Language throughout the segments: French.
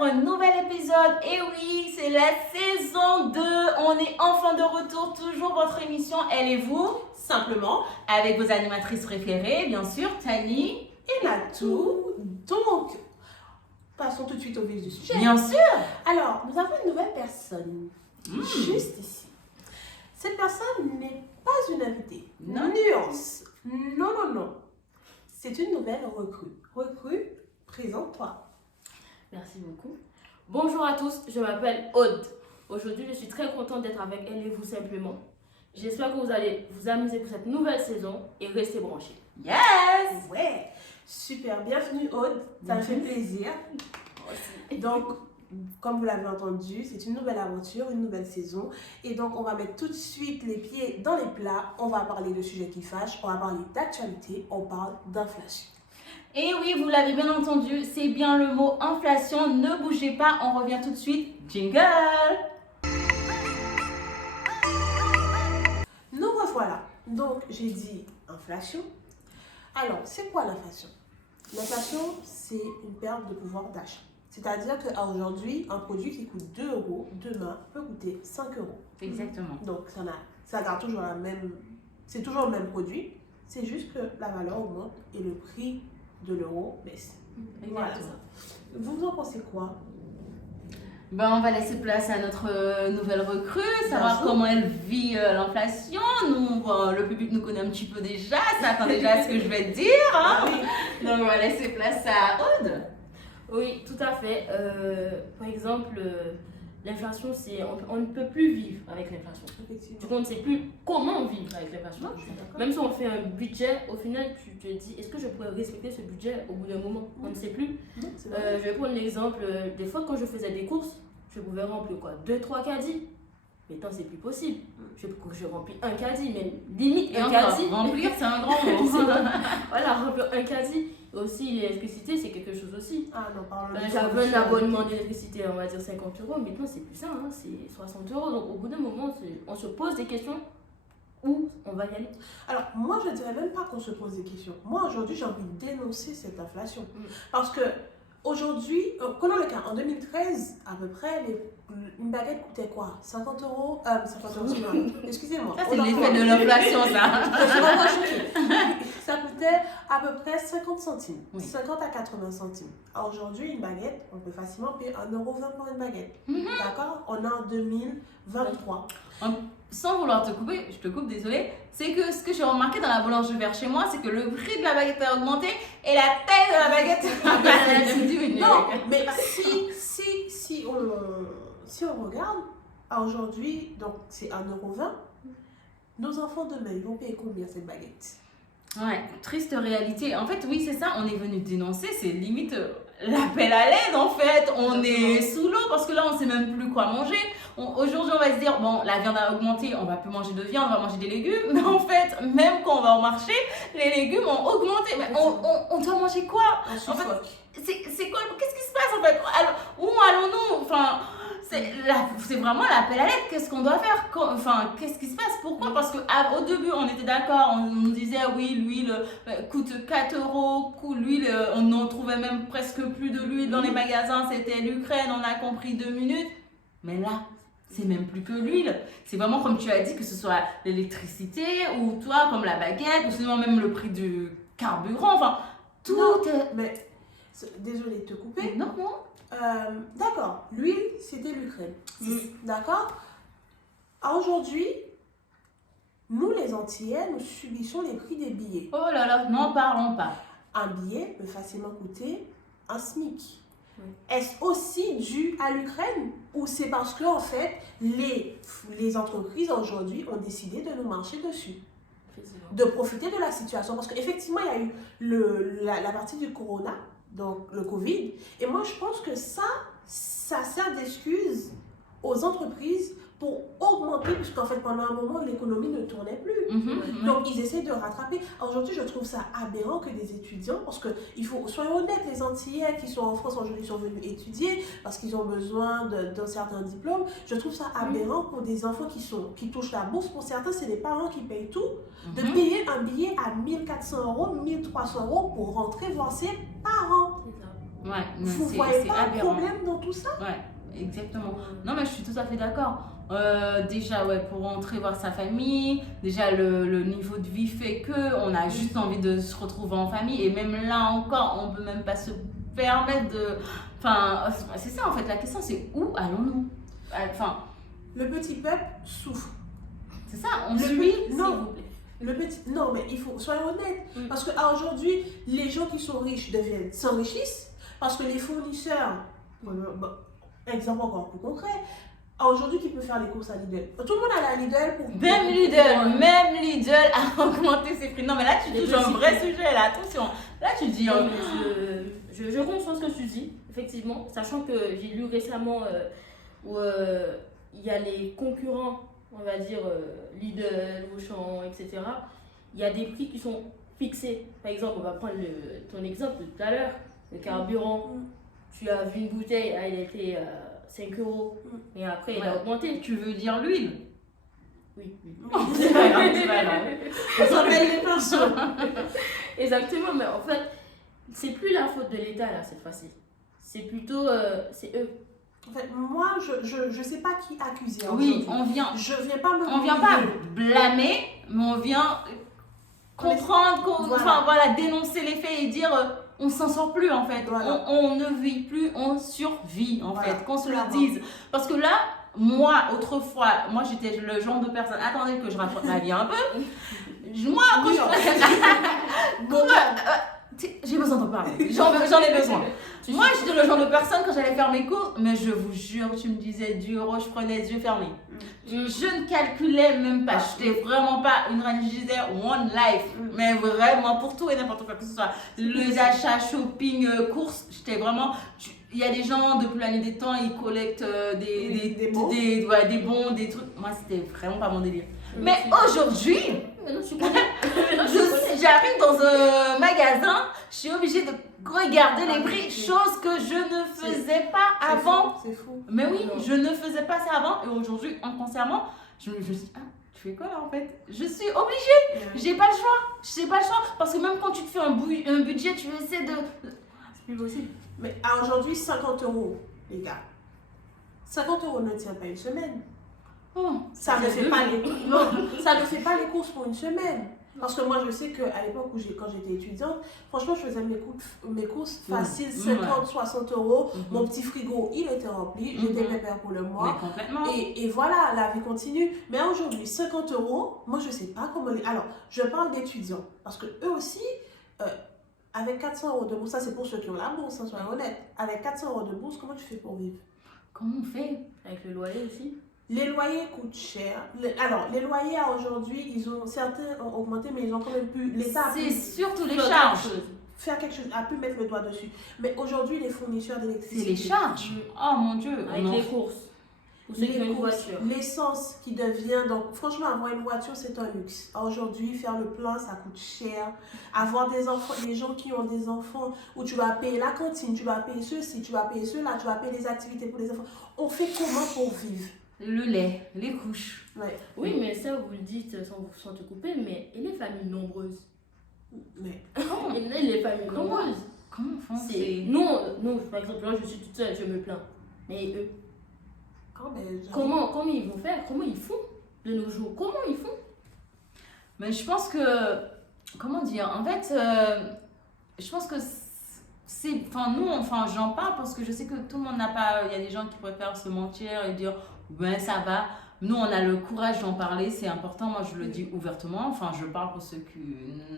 pour un nouvel épisode. Et oui, c'est la saison 2. On est enfin de retour. Toujours votre émission, Elle et vous. Simplement. Avec vos animatrices préférées, bien sûr, Tani et Natou. Donc, passons tout de suite au vif du sujet. Bien sûr. Alors, nous avons une nouvelle personne. Juste ici. Cette personne n'est pas une invitée. Non. Nuance. Non. C'est une nouvelle recrue. Recrue, présente-toi. Merci beaucoup. Bonjour à tous, je m'appelle Aude. Aujourd'hui, je suis très contente d'être avec Elle et vous simplement. J'espère que vous allez vous amuser pour cette nouvelle saison et rester branchés. Yes. Ouais. Super, bienvenue Aude. Ça me fait plaisir. Donc, comme vous l'avez entendu, c'est une nouvelle aventure, une nouvelle saison. Et donc, on va mettre tout de suite les pieds dans les plats. On va parler de sujets qui fâchent, on va parler d'actualité, on parle d'inflation. Et oui, vous l'avez bien entendu, c'est bien le mot inflation. Ne bougez pas, on revient tout de suite. Jingle. Nous revoilà. Donc, j'ai dit inflation. Alors, c'est quoi l'inflation? L'inflation, c'est une perte de pouvoir d'achat. C'est-à-dire qu'aujourd'hui, un produit qui coûte 2 euros, demain, peut coûter 5 euros. Exactement. Donc, ça garde toujours c'est toujours le même produit. C'est juste que la valeur augmente et le prix de l'euro baisse. Voilà. Vous en pensez quoi? On va laisser place à notre nouvelle recrue, savoir comment elle vit l'inflation. Nous, le public nous connaît un petit peu déjà, s'attend déjà à ce que je vais dire. Hein. Donc, on va laisser place à Aude. Oui, tout à fait. Par exemple, l'inflation, on ne peut plus vivre avec l'inflation. Du coup, on ne sait plus comment vivre avec l'inflation. Même si on fait un budget, au final, tu te dis, est-ce que je pourrais respecter ce budget au bout d'un moment? On ne sait plus. Je vais prendre l'exemple, des fois quand je faisais des courses, je pouvais remplir quoi, 2-3 caddies. Maintenant, c'est plus possible. Je remplis un caddie, mais limite un caddie. Remplir, c'est un grand mot. Voilà, remplir un caddie. Aussi, l'électricité, c'est quelque chose aussi. Ah non, parlons J'avais un abonnement d'électricité, on va dire 50 euros. Maintenant, c'est plus ça, hein, c'est 60 euros. Donc, au bout d'un moment, on se pose des questions. Où on va y aller? Alors, moi, je ne dirais même pas qu'on se pose des questions. Moi, aujourd'hui, j'ai envie de dénoncer cette inflation. Parce que, aujourd'hui, prenons le cas, en 2013, à peu près, une baguette coûtait quoi? 50 euros 50 euros, excusez-moi. Ça, c'est l'effet de l'inflation, ça. Ça coûtait à peu près 50 centimes. Oui. 50 à 80 centimes. Aujourd'hui, une baguette, on peut facilement payer 1,20 € pour une baguette. D'accord? On est en 2023. Sans vouloir te couper, je te coupe, désolée, c'est que ce que j'ai remarqué dans la boulangerie vers chez moi, c'est que le prix de la baguette a augmenté et la taille de la baguette a diminué. Non, mais si on regarde, aujourd'hui, donc c'est 1,20 €, nos enfants demain, ils vont payer combien cette baguette? Ouais, triste réalité. En fait, oui, c'est ça, on est venu dénoncer, c'est limite l'appel à l'aide en fait. On est sous l'eau parce que là, on sait même plus quoi manger. Aujourd'hui, on va se dire, bon, la viande a augmenté, on va plus manger de viande, on va manger des légumes. Mais en fait, même quand on va au marché, les légumes ont augmenté. Mais on doit manger quoi? En fait, c'est quoi? Qu'est-ce qui se passe en fait? Alors, où allons-nous? Enfin, c'est vraiment l'appel à l'aide. Qu'est-ce qu'on doit faire? Enfin, qu'est-ce qui se passe? Pourquoi? Parce qu'au début, on était d'accord, on nous disait, oui, l'huile coûte 4 euros, l'huile, on n'en trouvait même presque plus de l'huile dans les magasins, c'était l'Ukraine, on a compris 2 minutes. Mais là, c'est même plus que l'huile. C'est vraiment comme tu as dit, que ce soit l'électricité ou toi, comme la baguette, ou sinon même le prix du carburant. Enfin, tout est... Mais, désolée de te couper. Non. D'accord, l'huile, c'était l'Ukraine. D'accord? Aujourd'hui, nous les Antillais, nous subissons les prix des billets. Oh là là, n'en parlons pas. Un billet peut facilement coûter un SMIC. Est-ce aussi dû à l'Ukraine ou c'est parce que en fait les entreprises aujourd'hui ont décidé de nous marcher dessus, de profiter de la situation? Parce qu'effectivement, il y a eu la partie du corona, donc le Covid, et moi je pense que ça sert d'excuse aux entreprises pour augmenter, puisqu'en fait pendant un moment l'économie ne tournait plus. Donc ils essaient de rattraper. Aujourd'hui, je trouve ça aberrant que des étudiants, parce que soyons honnêtes, les Antillais qui sont en France aujourd'hui sont venus étudier parce qu'ils ont besoin d'un certain diplôme. Je trouve ça aberrant pour des enfants qui touchent la bourse. Pour certains, c'est les parents qui payent tout, de payer un billet à 1 400 €, 1 300 € pour rentrer voir ses parents. Ouais, Vous ne voyez pas un problème dans tout ça? Ouais, exactement. Non, mais je suis tout à fait d'accord. Déjà, ouais, pour rentrer voir sa famille, déjà le niveau de vie fait que on a juste envie de se retrouver en famille. Et même là encore, on peut même pas se permettre de. Enfin, c'est ça en fait, la question c'est où allons-nous? Enfin, le petit peuple souffre. C'est ça, on suit. Non, non, mais il faut, soyons honnêtes. Parce qu'aujourd'hui, les gens qui sont riches s'enrichissent parce que les fournisseurs, exemple encore plus concret, aujourd'hui, qui peut faire les courses à Lidl? Tout le monde a la Lidl pour. Même Lidl a augmenté ses prix. Non, mais là, tu touches un vrai sujet, là, attention. Là, tu dis. Je conçois ce que tu dis, effectivement, sachant que j'ai lu récemment où il y a les concurrents, on va dire Lidl, Auchan, etc. Il y a des prix qui sont fixés. Par exemple, on va prendre ton exemple de tout à l'heure, le carburant. Tu as vu une bouteille, elle était 5 €. Et après, elle a augmenté. Tu veux dire l'huile? Oui. C'est pas grave. On s'appelle les pinceaux. Exactement, mais en fait, c'est plus la faute de l'État là cette fois-ci. C'est plutôt, c'est eux. En fait, moi, je sais pas qui accuser. Oui, je viens pas blâmer, mais on vient comprendre, voilà, dénoncer les faits et dire on s'en sort plus en fait. Voilà. On ne vit plus, on survit en fait, qu'on se le dise. Parce que là, moi, autrefois, j'étais le genre de personne. Attendez que je raconte ma vie un peu. Moi, quand j'ai besoin d'en parler. J'en ai besoin. Moi, j'étais le genre de personne quand j'allais faire mes courses, mais je vous jure, tu me disais 10 €, je prenais les yeux fermés. Je ne calculais même pas. Je n'étais vraiment pas une reine. Je disais one life. Mais vraiment, pour tout et n'importe quoi que ce soit. Les achats, shopping, courses, j'étais vraiment. Il y a des gens, depuis la nuit des temps, ils collectent des bons, des trucs. Moi, c'était vraiment pas mon délire. Mais aujourd'hui, j'arrive dans un magasin, je suis obligée de regarder les prix, chose que je ne faisais pas avant. C'est fou. Mais oui, je ne faisais pas ça avant et aujourd'hui, inconsciemment, je me dis, tu fais quoi là en fait? Je suis obligée, j'ai pas le choix. Parce que même quand tu te fais un budget, tu essaies de. C'est plus possible. Mais aujourd'hui, 50 €, les gars. 50 € ne tient pas une semaine. Ça ne fait pas les courses pour une semaine. Parce que moi, je sais qu'à l'époque quand j'étais étudiante, franchement, je faisais mes courses faciles, 50, 60 €. Mon petit frigo, il était rempli. J'étais pépère pour le mois. Mais complètement. Et voilà, la vie continue. Mais aujourd'hui, 50 €, moi, je ne sais pas comment Alors, je parle d'étudiants. Parce que eux aussi, avec 400 € de bourse, ça c'est pour ceux qui ont la bourse, soyons honnêtes. Avec 400 € de bourse, comment tu fais pour vivre? Comment on fait? Avec le loyer aussi. Les loyers coûtent cher. Les loyers aujourd'hui, certains ont augmenté, mais ils ont quand même pu. L'État a pu. C'est surtout les charges. Faire quelque chose, a pu mettre le doigt dessus. Mais aujourd'hui, les fournisseurs d'électricité. C'est les charges. Oh mon Dieu. Avec les courses. L'essence qui devient. Donc, franchement, avoir une voiture, c'est un luxe. Aujourd'hui, faire le plein, ça coûte cher. Avoir des enfants, les gens qui ont des enfants, où tu vas payer la cantine, tu vas payer ceci, tu vas payer cela, tu vas payer les activités pour les enfants. On fait comment pour vivre? Le lait, les couches. Ouais. Oui, mais ça, vous le dites sans te couper, mais et les familles nombreuses? Mais comment? Et les familles nombreuses? Comment font nous, par exemple, là, je suis toute seule, je me plains. Mais eux, comment ils vont faire? Comment ils font de nos jours? Comment ils font? Mais je pense que... Comment dire? En fait, je pense que c'est... j'en parle parce que je sais que tout le monde n'a pas... Il y a des gens qui préfèrent se mentir et dire... Ben ça va. Nous, on a le courage d'en parler, c'est important. Moi, je le dis ouvertement. Enfin, je parle pour ceux qui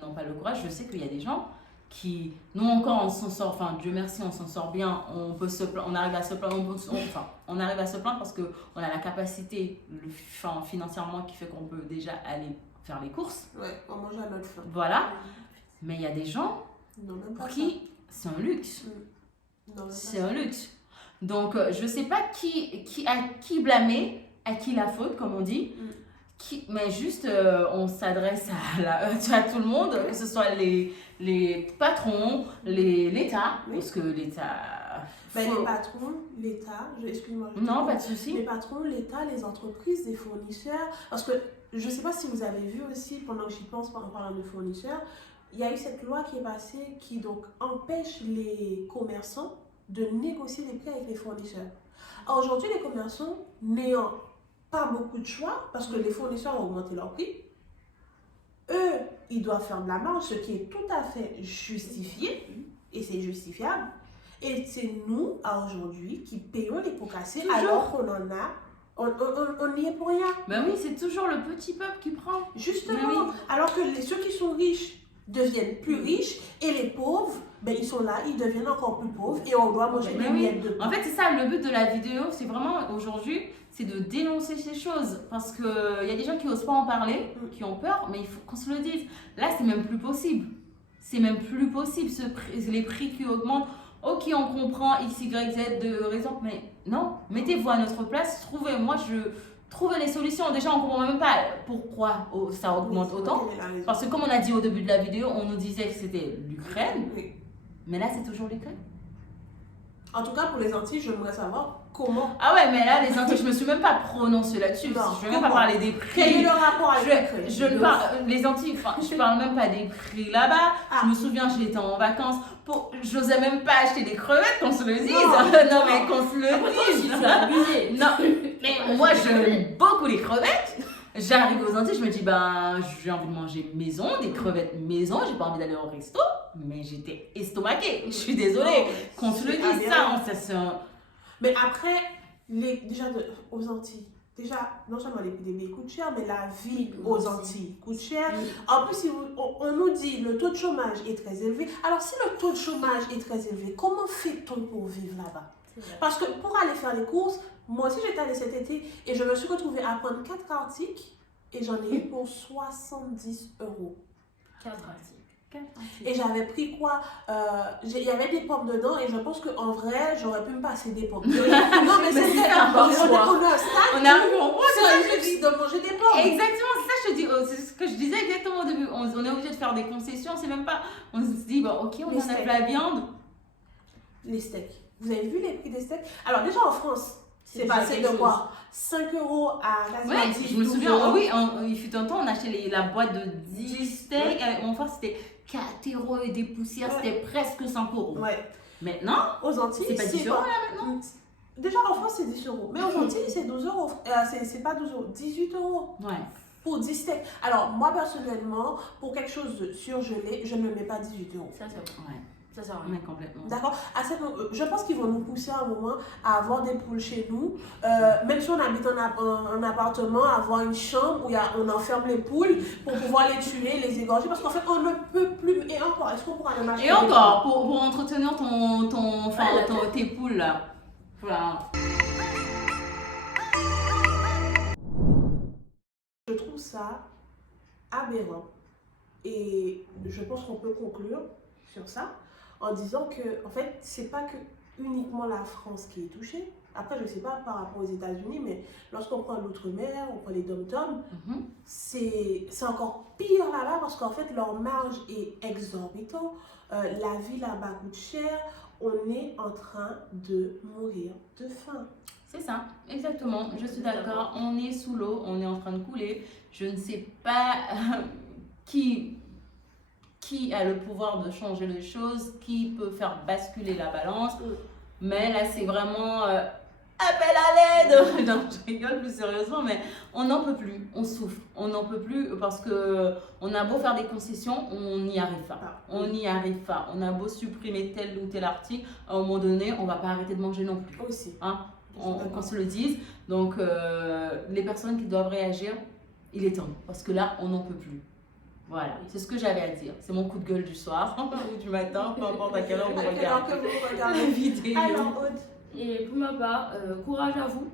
n'ont pas le courage. Je sais qu'il y a des gens qui, nous encore, on s'en sort. Enfin, Dieu merci, on s'en sort bien. On peut se plaindre, on arrive à se plaindre. On arrive à se plaindre parce que on a la capacité, financièrement, qui fait qu'on peut déjà aller faire les courses. Ouais, on mange à notre faim. Voilà. Mais il y a des gens pour qui c'est un luxe. C'est un luxe. Donc, je ne sais pas à qui blâmer, à qui la faute, comme on dit. Mais juste, on s'adresse à tout le monde, que ce soit les patrons, l'État, parce que l'État... Les patrons, l'État, excuse-moi. Non, pas de souci. Les patrons, l'État, les entreprises, les fournisseurs. Parce que je ne sais pas si vous avez vu aussi, pendant que j'y pense en parlant de fournisseurs, il y a eu cette loi qui est passée qui donc empêche les commerçants de négocier des prix avec les fournisseurs. Alors aujourd'hui, les commerçants n'ayant pas beaucoup de choix, parce que les fournisseurs ont augmenté leur prix, eux, ils doivent faire de la marge, ce qui est tout à fait justifié, et c'est justifiable. Et c'est nous, aujourd'hui, qui payons les pots cassés, alors qu'on en a, on n'y est pour rien. Ben oui, c'est toujours le petit peuple qui prend. Justement, alors que ceux qui sont riches deviennent plus riches, et les pauvres, ben, ils sont là, ils deviennent encore plus pauvres, et on doit manger des miettes de pain. En fait, c'est ça, le but de la vidéo, c'est vraiment, aujourd'hui, c'est de dénoncer ces choses. Parce qu'il y a des gens qui n'osent pas en parler, qui ont peur, mais il faut qu'on se le dise. Là, c'est même plus possible. C'est même plus possible, les prix qui augmentent. Ok, on comprend X, Y, Z de raison, mais non, mettez-vous à notre place, trouvez les solutions. Déjà, on ne comprend même pas pourquoi ça augmente autant. Parce que comme on a dit au début de la vidéo, on nous disait que c'était l'Ukraine, mais là, c'est toujours l'Ukraine. En tout cas, pour les Antilles, j'aimerais savoir comment. Ah ouais, mais là, les Antilles, je ne me suis même pas prononcée là-dessus. Je ne vais même pas parler des prix. Quel est le rapport avec l'Ukraine? Les Antilles, je ne parle même pas des prix là-bas. Je me souviens, j'étais en vacances. J'osais même pas acheter des crevettes, qu'on se le dise. Non, mais qu'on se le dise. Non, mais moi, j'aime beaucoup les crevettes. J'arrive aux Antilles, je me dis, j'ai envie de manger maison, des crevettes maison, j'ai pas envie d'aller au resto, mais j'étais estomaquée. Je suis désolée, qu'on se le dise, ça. Mais après, déjà aux Antilles, non seulement les prix des billets coûtent cher, mais la vie aux Antilles coûte cher. En plus, on nous dit le taux de chômage est très élevé. Alors, si le taux de chômage est très élevé, comment fait-on pour vivre là-bas? Parce que pour aller faire les courses, moi aussi j'étais allée cet été et je me suis retrouvée à prendre 4 articles et j'en ai eu pour 70 €. 4 articles. Et j'avais pris quoi? Il y avait des pommes dedans et je pense qu'en vrai, j'aurais pu me passer des pommes. Non, mais c'est ça. On a un stade. On a juste de manger des pommes. Exactement, c'est ça je te dis. C'est ce que je disais exactement au début. On est obligé de faire des concessions. C'est même pas. On se dit, ok, on enlève la viande. Les steaks. Vous avez vu les prix des steaks? Alors, déjà en France, c'est passé de quoi? 5 € à quasiment 10 €. Je me souviens, il fut un temps, on achetait la boîte de 10 steaks. Enfin, c'était 4 € et des poussières, c'était presque 5 €. Ouais. Maintenant, aux Antilles, c'est pas 10 € là maintenant. Déjà en France, c'est 10 €. Mais aux Antilles, c'est 12 €. C'est pas 12 €, 18 €. Ouais. Pour 10 steaks. Alors, moi personnellement, pour quelque chose de surgelé, je ne mets pas 18 €. Ça, c'est vrai. Ouais. Ça sert à rien. Complètement. D'accord. Je pense qu'ils vont nous pousser à un moment à avoir des poules chez nous. Même si on habite en appartement, avoir une chambre où on enferme les poules pour pouvoir les tuer, les égorger. Parce qu'en fait, on ne peut plus. Et encore, est-ce qu'on pourra les mâcher? Et encore, pour entretenir tes poules là. Voilà. Je trouve ça aberrant. Et je pense qu'on peut conclure sur ça en disant que, en fait, c'est pas que uniquement la France qui est touchée. Après, je ne sais pas par rapport aux États-Unis, mais lorsqu'on prend l'outre-mer, on prend les dom-toms, c'est encore pire là-bas parce qu'en fait, leur marge est exorbitante. La vie là-bas coûte cher. On est en train de mourir de faim. C'est ça, exactement. Je suis d'accord. On est sous l'eau, on est en train de couler. Je ne sais pas qui a le pouvoir de changer les choses, qui peut faire basculer la balance. Mais là, c'est vraiment appel à l'aide. Non, je rigole plus sérieusement, mais on n'en peut plus. On souffre. On n'en peut plus parce que on a beau faire des concessions, on n'y arrive pas. On n'y arrive pas. On a beau supprimer tel ou tel article, à un moment donné, on ne va pas arrêter de manger non plus. Aussi. Hein? Qu'on se le dise. Donc, les personnes qui doivent réagir, il est temps. Parce que là, on n'en peut plus. Voilà, c'est ce que j'avais à dire. C'est mon coup de gueule du soir ou du matin, peu importe à quelle heure vous regardez la vidéo. Alors, Aude. Et pour ma part, courage à vous.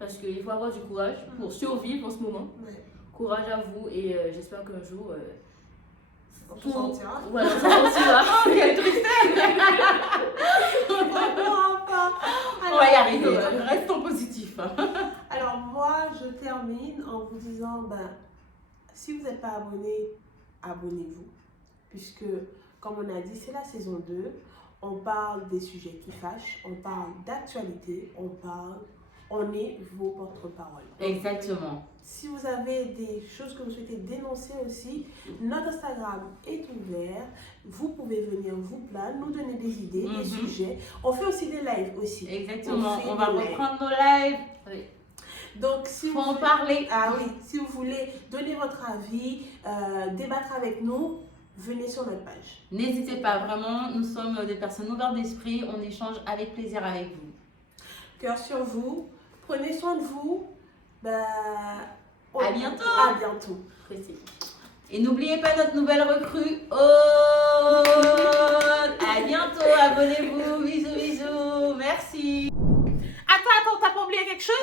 Parce qu'il faut avoir du courage pour survivre en ce moment. Ouais. Courage à vous et j'espère qu'un jour... on se sentira. Voilà, on se sentira. Oh, quelle tristesse. On va y arriver. Restons positifs. Alors moi, je termine en vous disant, si vous n'êtes pas abonné, abonnez-vous. Puisque, comme on a dit, c'est la saison 2. On parle des sujets qui fâchent, on parle d'actualité, on on est vos porte-parole. Exactement. Si vous avez des choses que vous souhaitez dénoncer aussi, notre Instagram est ouvert. Vous pouvez venir vous plaindre, nous donner des idées, des sujets. On fait aussi des lives aussi. Exactement. On va reprendre nos lives. Oui. Donc, si faut vous en parler. Ah oui, si vous voulez donner votre avis, débattre avec nous, venez sur notre page. N'hésitez pas, vraiment, nous sommes des personnes ouvertes d'esprit, on échange avec plaisir avec vous. Cœur sur vous, prenez soin de vous. À bientôt. À bientôt. Et n'oubliez pas notre nouvelle recrue. Oh, à bientôt, abonnez-vous, bisous, bisous, merci. Attends, t'as pas oublié quelque chose?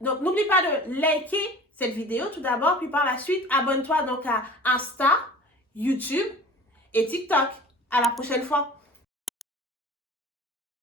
Donc, n'oublie pas de liker cette vidéo tout d'abord, puis par la suite, abonne-toi donc à Insta, YouTube et TikTok. À la prochaine fois.